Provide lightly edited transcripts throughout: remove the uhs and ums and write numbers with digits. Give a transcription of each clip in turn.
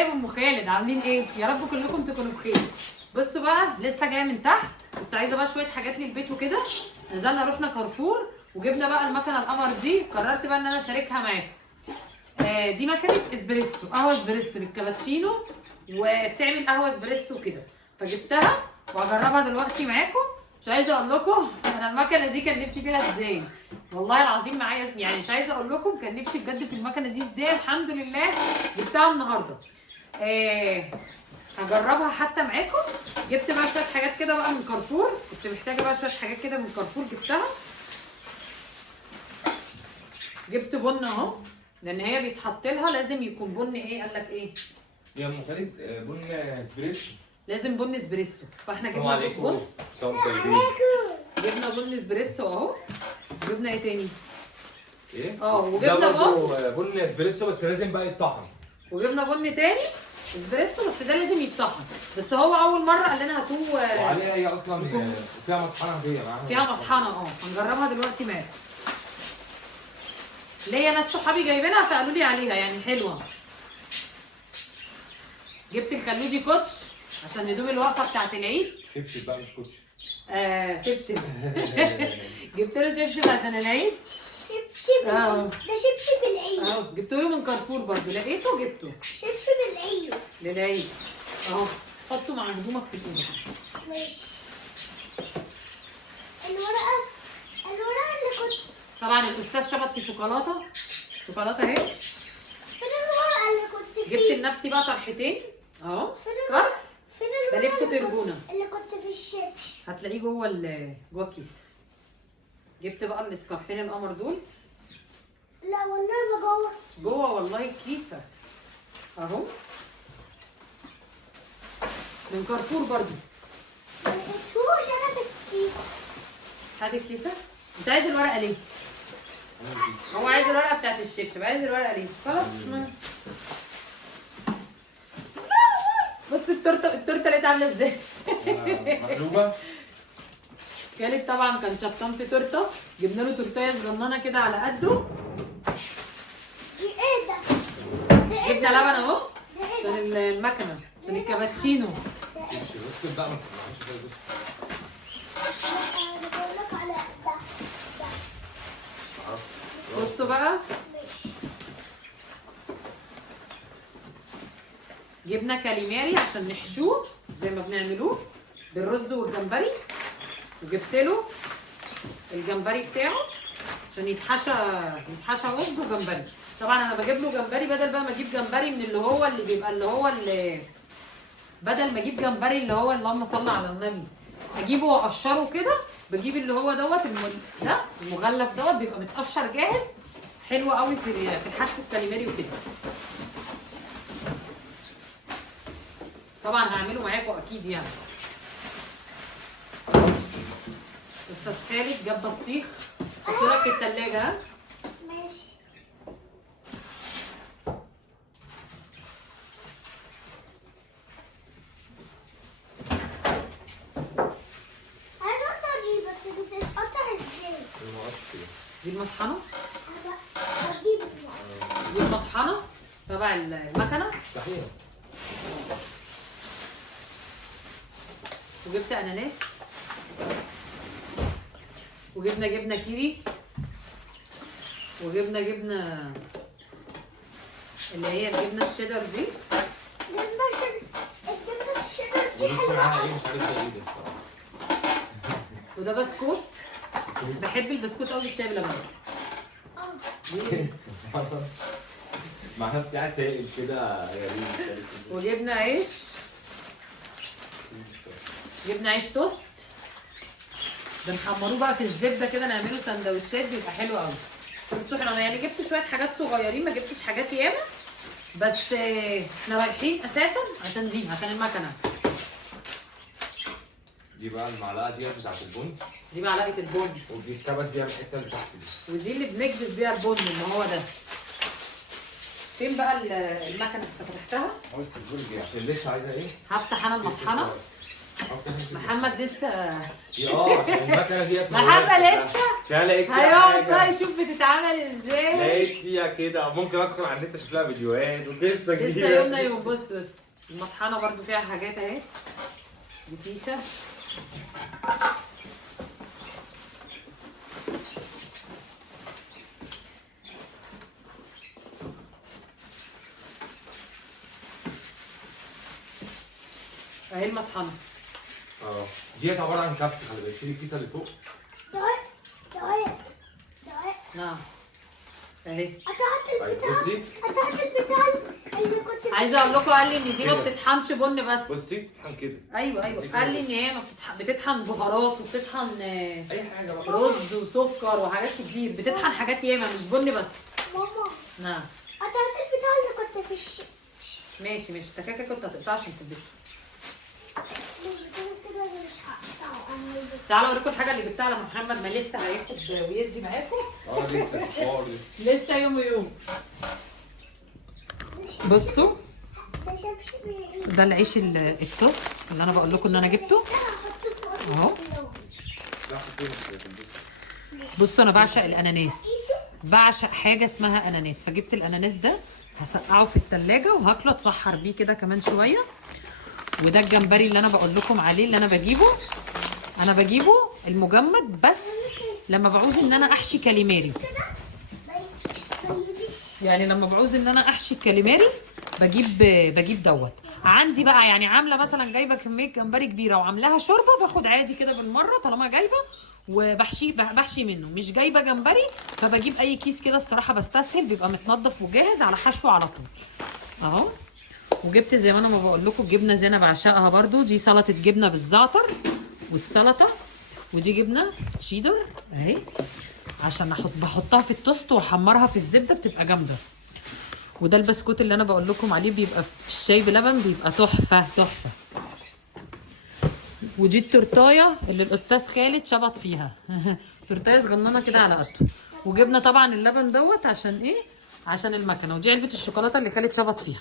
حبايب ام خالد عاملين ايه؟ يا رب كلكم تكونوا بخير. بصوا بقى لسه جايه من تحت، كنت عايزه بقى شويه حاجات للبيت وكده، نزلنا رحنا كارفور وجبنا بقى المكنه القمر دي، قررت بقى ان انا اشاركها معاكم. دي مكنه اسبريسو، قهوه اسبريسو بالكابتشينو، وبتعمل قهوه اسبريسو كده، فجبتها وهجربها دلوقتي معاكم. مش عايزه اقول لكم انا المكنه دي كان نفسي فيها ازاي، والله العظيم معايا يعني مش عايزه اقول لكم كان نفسي بجد في المكنه دي ازاي. الحمد لله جبتها النهارده. هجربها حتى معاكم. جبت بقى شويه حاجات كده بقى من كارفور، كنت محتاجه بقى شويه حاجات كده من كارفور جبتها. جبت بن اهو، لان هي بيتحط لها لازم يكون بن ايه، قال لك ايه يا ام خالد؟ بن اسبريسو، لازم بن اسبريسو، فاحنا السلام جبنا عليكم. بن. السلام عليكم. جبنا بن اسبريسو اهو. جبنا ايه تاني؟ ايه؟ وجبنا ده برضه بن اسبريسو بس لازم بقى يتطحن. وجبنا بن تاني اسبريسو بس ده لازم يتطحن، بس هو اول مره قال لنا هاتوه. وعليها هي اصلا فيها مطحنه هديه معاها. فيها مطحنه هنجربها دلوقتي معاكم. ليا ناس صحابي جايبينها فقالوا لي عليها يعني حلوه. جبت الكلوجي كوتش عشان هدوم الوقفه بتاعت العيد. شبشب بقى مش كوتش. شبشب. جبت له شبشب عشان العيد. شبشب ده شبشب العيد. جبته له من كارفور برضه، لقيته جبته. شبشب العيد للعيد اهو. حطه مع هدومك في الاوضه. ماشي. الورقه اللي كنت طبعا الاستاذ شبط في شوكولاته اهي. فين الورقه اللي كنت فيه؟ جبت لنفسي بقى طرحتين اهو سكارف. فين الورقه بلفه تربونه اللي كنت في الشبشب؟ هتلاقيه جوه جوه الكيس. جبت بقى السكارفين القمر دول. لا والله ما جوه والله الكيسه اهو من كارفور برضو. ما لقيتهوش انا في الكيس. هات الكيسه. انت عايز الورقه ليه؟ هو عايز الورقه بتاعت الشبشب، عايز الورقه ليه؟ خلاص مش مهم. بص التورته لقيتها عامله ازاي؟ مقلوبه. خالد طبعا كان شطان في تورته، جبنا له تورتايه صغننه كده على قده. دي ايه ده؟ جبنا لبن اهو ده ايه عشان ده؟ المكنه، عشان الكابتشينو. بص بقى ما تسمعش زي بص. انا بقول لك على ده. بصوا بقى ماشي. جبنا كاليماري عشان نحشوه زي ما بنعملوه بالرز والجمبري، وجبت له الجمبري بتاعه عشان يتحشى رز وجمبري. طبعا انا بجيب له جمبري بدل بقى ما اجيب جمبري من اللي هو اللي بيبقى بدل ما اجيب جمبري اللي هو اللهم صل على النبي اجيبه واقشره كده، بجيب اللي هو ده المغلف بيبقى متقشر جاهز، حلو قوي في الحشو الكاليماري وكده. طبعا هعمله معاكم اكيد يعني. استاذ خالد جاب بطيخ حطه لك في الثلاجه. ها ماشي. عايز اقطع دي بس بتتقطع ازاي؟ دي المطحنه، هجيب المقص. دي المطحنه تبع المكنه. صحيح. وجبت اناناس، وجبنا جبنه كيري، وجبنا جبنه اللي هي الجبنه الشيدر دي. الجبنة الشيدر دي ولسه حلوة معاها أوي. ايه مش عارف ايه ده الصراحه. وده بسكوت، بحب البسكوت قوي بالشاي بلبن. معاها بتاع سائل كده غريب. وجبنا عيش، جبنا عيش توست بنحمروه بقى في الزبده كده، نعمله سندوتشات بيبقى حلو قوي. بصوا احنا يعني جبت شويه حاجات صغيرين، ما جبتش حاجات ياما، بس احنا رايحين اساسا عشان المكنه. دي بقى المعلقه دي بتاعت البن، دي معلقه البن، ودي الكبس بيها الحته اللي تحت دي، ودي اللي بنكبس بيها البن اللي هو ده. فين بقى المكنه؟ انت فتحتها؟ بس البن دي عشان لسه عايزه ايه؟ هفتح انا المطحنه. محمد لسه عشان المكنه ديت محمد لسه عشان لقيت فيها هيقعد بقى حاجه، يشوف بتتعمل ازاي. لقيت فيها كده، ممكن ادخل على النت اشوف لها فيديوهات ولسه لسه جديده. يومنا يوم. بص المطحنه برضو فيها حاجات اهي، دي فيشه. اهي المطحنه. ديت عباره عن كبس، خلي بالك شيل الكيسه اللي فوق. دقايق نعم اهي. طيب بصي قطعت البتاع اللي كنت عايزه اقول لكم، قال لي ان دي ما كده. بتطحنش بن بس. بصي بتتحن كده. ايوه قال لي ان هي ما بتطحن بهارات وبتطحن اي حاجه بقى، رز وسكر وحاجات كتير، بتطحن حاجات ياما مش بن بس. ماما نعم قطعت البتاع اللي كنت في ماشي انت كده كنت هتقطعها عشان تلبسها. مش كده مش هقطعه انا هلبسه. تعالوا اوريكم الحاجه اللي جبتها لما محمد ما لسه هياخد ويدي معاكم. لسه يوم. بصوا ده شبشب ده العيش التوست اللي انا بقول لكم ان انا جبته اهو. بصوا انا بعشق الاناناس، بعشق حاجه اسمها اناناس، فجبت الاناناس ده هسقعه في التلاجة وهاكله اتسحر بيه كده كمان شويه. وده الجمبري اللي انا بقول لكم عليه اللي انا بجيبه المجمد بس لما بعوز ان انا احشي كاليماري. يعني لما بعوز ان انا احشي الكاليماري بجيب دوت. عندي بقى يعني عامله مثلا جايبه كميه جمبري كبيره وعاملاها شوربه، باخد عادي كده بالمره طالما جايبه وبحشي منه. مش جايبه جمبري فبجيب اي كيس كده، الصراحه بستسهل، بيبقى متنضف وجاهز على حشو على طول اهو. وجبت زي ما انا ما بقول لكم الجبنه زي انا بعشقها برده، دي سلطه جبنه بالزعتر والسلطه، ودي جبنه شيدر اهي عشان بحطها في التوست واحمرها في الزبده بتبقى جامده. وده البسكوت اللي انا بقول لكم عليه بيبقى في الشاي بلبن، بيبقى تحفه. ودي التورتايه اللي الاستاذ خالد شبط فيها تورتايه صغننه كده على قده. وجبنا طبعا اللبن دوت عشان ايه؟ عشان المكنه. ودي علبه الشوكولاته اللي خالد شبط فيها.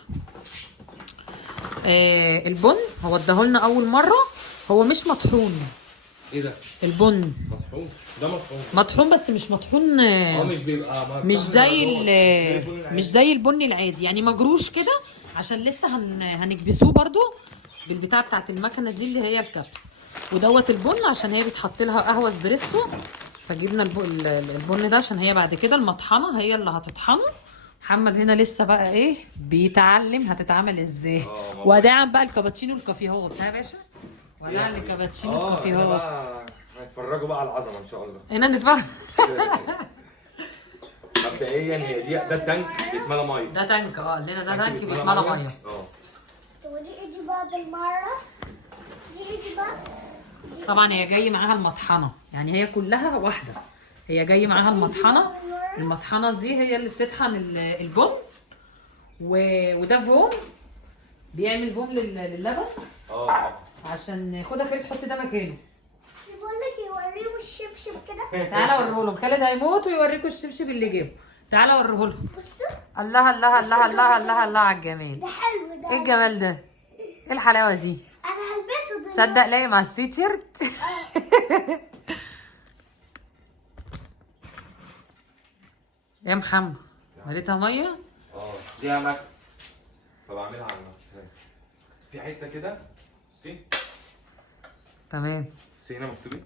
البن هو اداهولنا اول مره، هو مش مطحون. ايه ده؟ البن مطحون؟ ده مطحون بس مش مطحون، مش بيبقى مش زي البن العادي، يعني مجروش كده عشان لسه هنكبسوه برضو بالبتاع بتاعت المكنه دي اللي هي الكبس. ودوت البن عشان هي بيتحط لها قهوه اسبريسو، فجبنا البن ده عشان هي بعد كده المطحنه هي اللي هتطحنه. محمد هنا لسه بقى ايه بيتعلم هتتعمل ازاي. وداعا بقى الكابتشينو الكافيهات ها يا باشا، وداعا الكابتشينو الكافيهات. هنتفرجوا بقى على العظمه ان شاء الله. هنا نتفرج مبدئيا هي ده تانك بيتملى ميه. ده تانك لنا ده تانك بيتملى ميه. ودي بقى بالمره دي بقى. طبعا هي جاي معاها المطحنه، يعني هي كلها واحده، هي جاي معاها المطحنه. المطحنه دي هي اللي بتطحن البن وده فوم، بيعمل فوم للبن. عشان خدها خالد تحط ده مكانه. بقول لك يوريهم الشبشب كده. تعالى اوريه لهم، خالد هيموت ويوريكم الشبشب اللي جابه. تعالى اوريه لهم. بصوا الله الله الله الله الله الله على الجمال. ده حلو ده. ايه الجمال ده؟ ايه الحلاوه دي؟ انا هلبسه ده. تصدق لاقي مع السويت شيرت يا محمد وريتها ميه؟ دي ماكس، فبعملها على ماكس. في حته كده بصي تمام. بصي هنا مكتوب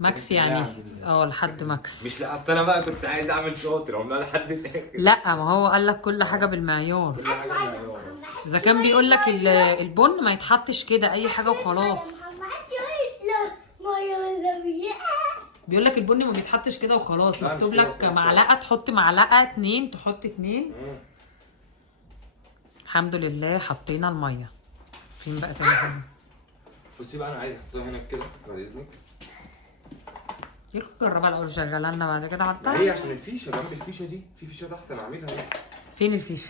ماكس يعني لحد ماكس. مش لا اصل انا بقى كنت عايز اعمل شاطر عملها لحد الاخر. لا ما هو قال لك كل حاجه بالمعيار. كل حاجه بالمعيار. اذا كان بيقول لك البن ما يتحطش كده اي حاجه وخلاص. بيقول لك البن ما بيتحطش كده وخلاص، مكتوب لك معلقه تحط معلقه، 2 تحط 2. الحمد لله حطينا الميه. فين بقى تاني حاجه؟ بصي بقى انا عايز احطها هنا كده بعد اذنك. جربها الاول شغلها لنا بعد كده حطها. هي عشان الفيشه، جنب الفيشه دي في فيشه تحت انا عاملها هنا. فين الفيشه؟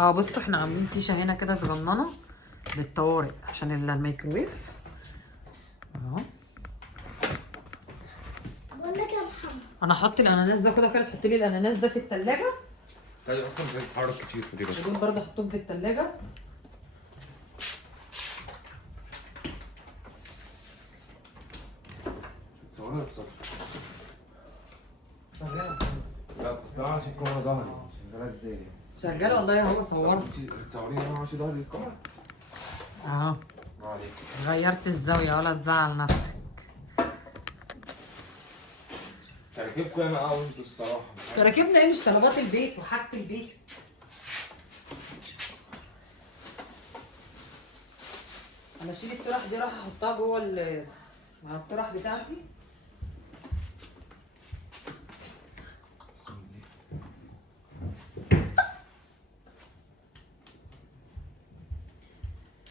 بصوا احنا عاملين فيشه هنا كده صغننه للطوارئ عشان الميكروويف اهو. بقول لك يا محمد انا هحط الاناناس ده كده تحط لي الاناناس ده في الثلاجه. طيب اصلا مش عايز اتحرك كتير في دي بس. ودول برضه احطهم في الثلاجه. صورها بصراحه. شغاله لا بس طبعا عشان الكاميرا ظهري شغاله ازاي؟ شغاله والله، هو صورت بتصوريني انا عشان ظهري الكاميرا؟ اهو. ما عليك. غيرت الزاويه ولا تزعل نفسك. تركيبكم انا وانتوا الصراحه. تراكبنا ايه؟ مش طلبات البيت وحاجه البيت. انا اشيل الطرح دي راح احطها جوه مع الطرح بتاعتي.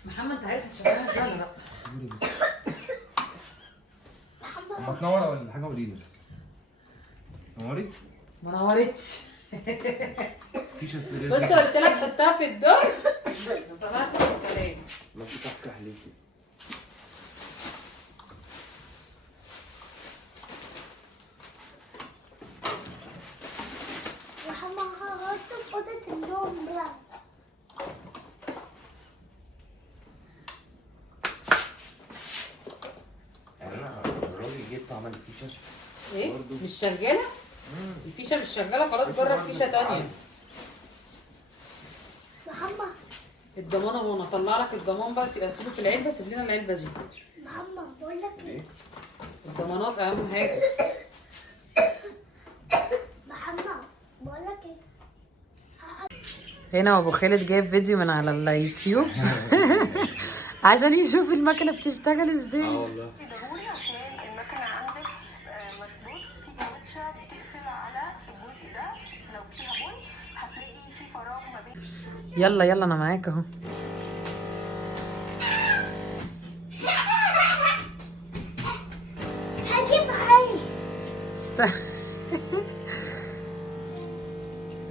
محمد انت عارف هتشغلها ازاي ولا لا؟ اما تنور ولا حاجه قولي لي بس. نوري؟ ما نورتش. مفيش استريت. بص قلت لك حطها في الدور ما سمعتش الكلام. ما في تحكي عليكي. محمد هحط في اوضه النوم بقى. يعني انا الراجل جبته عمل فيشه. ايه؟ برضو. مش شغاله؟ الفيشه مش شغاله خلاص، بره فيشه تانية. محمد الضمانه هو انا اطلع لك الضمان بس يبقى سيبه في العلبه، سيب لنا العلبه دي. محمد بقول لك ايه؟ الضمانات اهم حاجه. محمد بقول لك ايه؟ هنا ابو خالد جايب فيديو من على اليوتيوب عشان يشوف المكنه بتشتغل ازاي. والله. ضروري عشان المكنه عندك ما تبص في كاوتشه بتقفل على الجزء ده، لو فيها بن هتلاقي في فراغ ما بين. يلا يلا انا معاك اهو. هجيب معايا.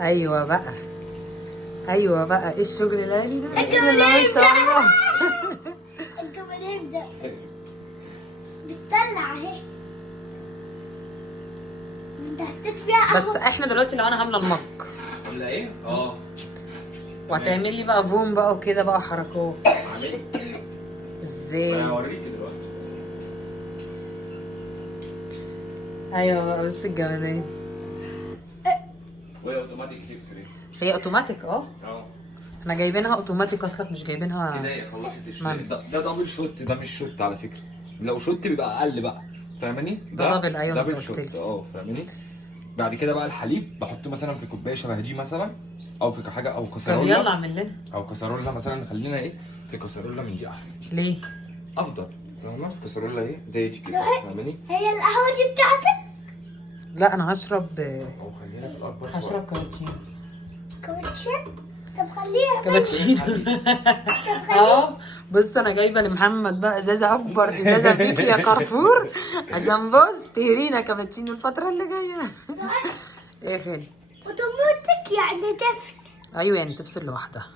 ايوه بقى، ايوه بقى، ايه الشغل العالي ده؟ بسم الله ما شاء الله. الجمالين ده بتطلع اهي. انت حطيت فيها بس احنا دلوقتي لو انا عامله المج ولا ايه؟ اه. وهتعمل لي بقى فوم بقى وكده بقى حركات عامل ازاي؟ انا هوريكي دلوقتي. ايوه بقى بص الجمالين. وهي اوتوماتيك تفصل. هي اوتوماتيك اه. احنا جايبينها اوتوماتيك اصلا، مش جايبينها كده هي خلصت الشوط. ماني. ده دبل شوت، ده مش شوت على فكره. لو شوت بيبقى اقل بقى، فاهماني؟ ده دبل، ايوه انت دبل قلت شوت لي. فاهماني؟ بعد كده بقى الحليب بحطه مثلا في كوبايه شبه دي مثلا، او في حاجه او طب كسرولة. يلا اعمل لنا. او كسرولة مثلا، خلينا ايه في كسرولة من دي احسن ليه؟ افضل، فاهمه؟ في كسرولة ايه زي دي كده، فاهماني؟ هي القهوه دي بتاعتك؟ لا انا هشرب او خلينا في الاكبر هشرب كابتشينو. كوتشين؟ طب خليها كابتشينو اه. بص انا جايبه لمحمد بقى ازازه، اكبر ازازه فيك يا كارفور، عشان بص تهرينا كابتشينو الفتره اللي جايه. ايه خير؟ اوتوماتيك يعني تفصل. ايوه يعني تفصل لوحدها.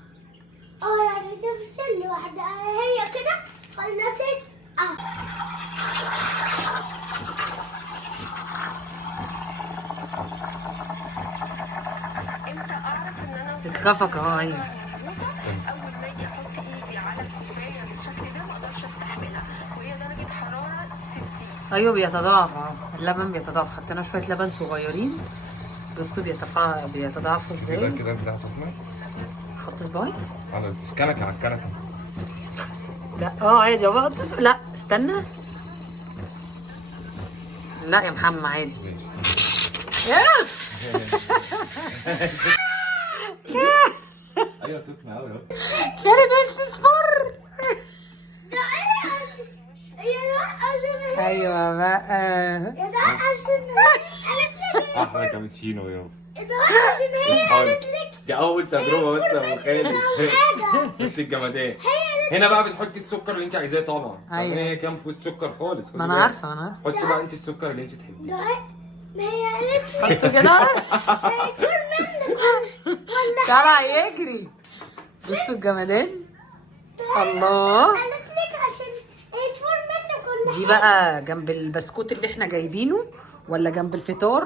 يعني تفصل لوحدها هي كده. خلصت امتى اعرف ان انا تتخفق اهو. ايوه اول ما اجي احط ايدي على الكوبايه بالشكل ده ما اقدرش استحملها، وهي درجه حراره 60. ايوه بيتضاعف اللبن بيتضاعف، حطينا شويه لبن صغيرين بصوا بيتضاعفوا ازاي. كده كده بتاع سخنه. حط صباعي. على الكنكه، على الكنكه. لا عادي بقى. لا استنى. لا يا محمد عادي. ايوه سخنه قوي اهو. كانت وش اصفر. ايوه بقى. يا ده عشان قالت لك احلى كابتشينو يابا. يا ده عشان هي قالت لك دي اول تجربه بس يا ابو خالد. بس الجمدان هنا بقى بتحطي السكر اللي انت عايزاه طبعا. أيوة. هي كام فوق السكر خالص. خدي ما انا بالك. عارفه انا عارفه. حطي بقى انت السكر اللي انت تحبيه. ده ما هي قالت لك حطوا كده. هيكون منك طلع يجري. بصوا الجمدان. الله. قالت لك عشان هيكون منك كل دي بقى جنب البسكوت اللي احنا جايبينه ولا جنب الفطار؟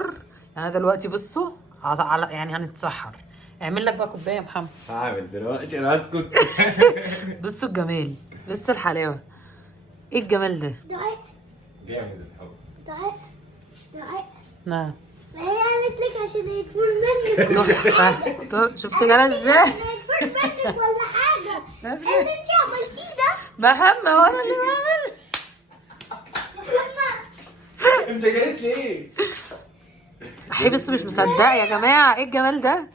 يعني دلوقتي بصوا على يعني هنتسحر. اعمل لك بقى كوبايه يا محمد. هعمل دلوقتي انا اسكت. بصوا الجمال، بصوا الحلاوه، ايه الجمال ده؟ ده جامد الحب. دعاء نعم ما هي قالت لك عشان يكون منك تحفه. شفت جالها ازاي؟ عشان يكون منك ولا حاجه. ايه اللي انت عملتيه ده؟ محمد هو انا اللي بعمل. محمد انت جريت ليه؟ احي بس مش مصدقه يا جماعه، ايه الجمال ده؟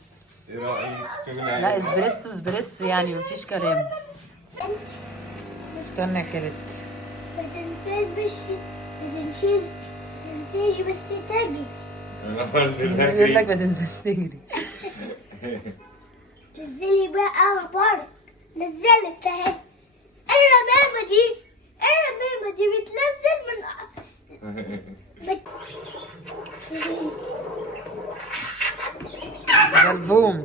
ايه رايك؟ لا اسبريسو اسبريسو يعني مفيش كلام. استنى يا خالد. ما تنساش بس تجري. انا برضه بيقول لك ما تنساش تجري. نزلي بقى مبارك، نزلت اهي. الرمامة دي بتنزل من جلفوم.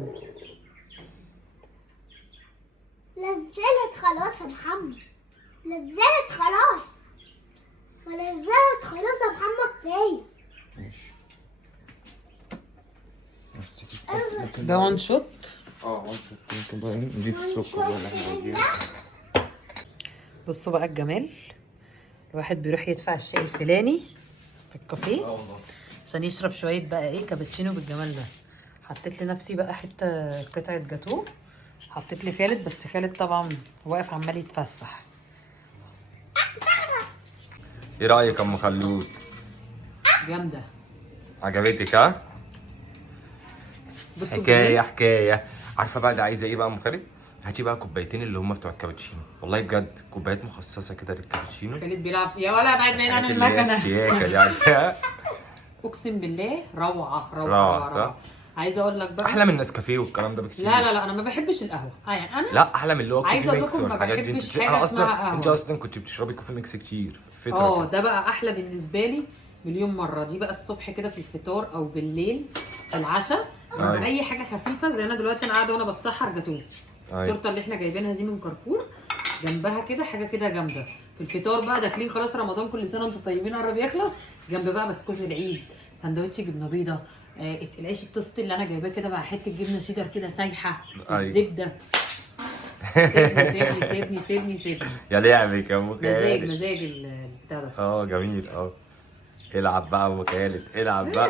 نزلت خلاص يا محمد، نزلت خلاص، ما نزلت خلاص يا محمد كفاية. ماشي بس كده. ده وان شوت. وان شوت. ممكن بقى نضيف السكر بقى اللي احنا عايزينه. بصوا بقى الجمال، الواحد بيروح يدفع الشاي الفلاني في الكافيه والله عشان يشرب شويه بقى ايه كابتشينو بالجمال ده. حطيت لنفسي بقى حته قطعه جاتوه، حطيت لي خالد، بس خالد طبعا واقف عمال يتفسح. ايه رايك يا ام خلود؟ جامده. عجبتك ها؟ بصوا حكايه حكايه. عارفه بقى ده عايزه ايه بقى ام خالد؟ هاتي بقى كوبايتين اللي هم بتوع الكابتشينو، والله بجد كوبايات مخصصه كده للكابتشينو. خالد بيلعب يا ولا بعد عن الحاجات اللي هي المكنه. استياكة دي عارفاها؟ اقسم بالله روعه روعة، روعه. صح؟ عايزه اقول لك بقى احلى من النسكافيه والكلام ده بكتير. لا انا ما بحبش القهوه يعني انا. لا احلى من اللي هو عايزة كوفي أقول ميكس لكم ما والحاجات دي. بحبش انت حاجة انا اسمها اصلا قهوة. انت اصلا كنت بتشربي كوفي ميكس كتير في فتره اه كده. ده بقى احلى بالنسبه لي مليون مره. دي بقى الصبح كده في الفطار او بالليل في العشاء مع أيوة. اي حاجه خفيفه. زي انا دلوقتي انا قاعده وانا بتسحر جاتوه. أيوة. التورته اللي احنا جايبينها دي من كارفور، جنبها كده حاجه كده جامده. في الفطار بقى داخلين خلاص رمضان، كل سنه وانتم طيبين قرب يخلص. جنب بقى بسكوت العيد، سندوتش جبنه بيضه، العيش التوست اللي انا جايباه كده مع حته جبنه شيدر كده سايحه، أيوة. الزبده. سيبني يا لعبك يا ام مزاج خالد. مزاج البتاع ده. جميل العب بقى يا ام خالد، العب بقى.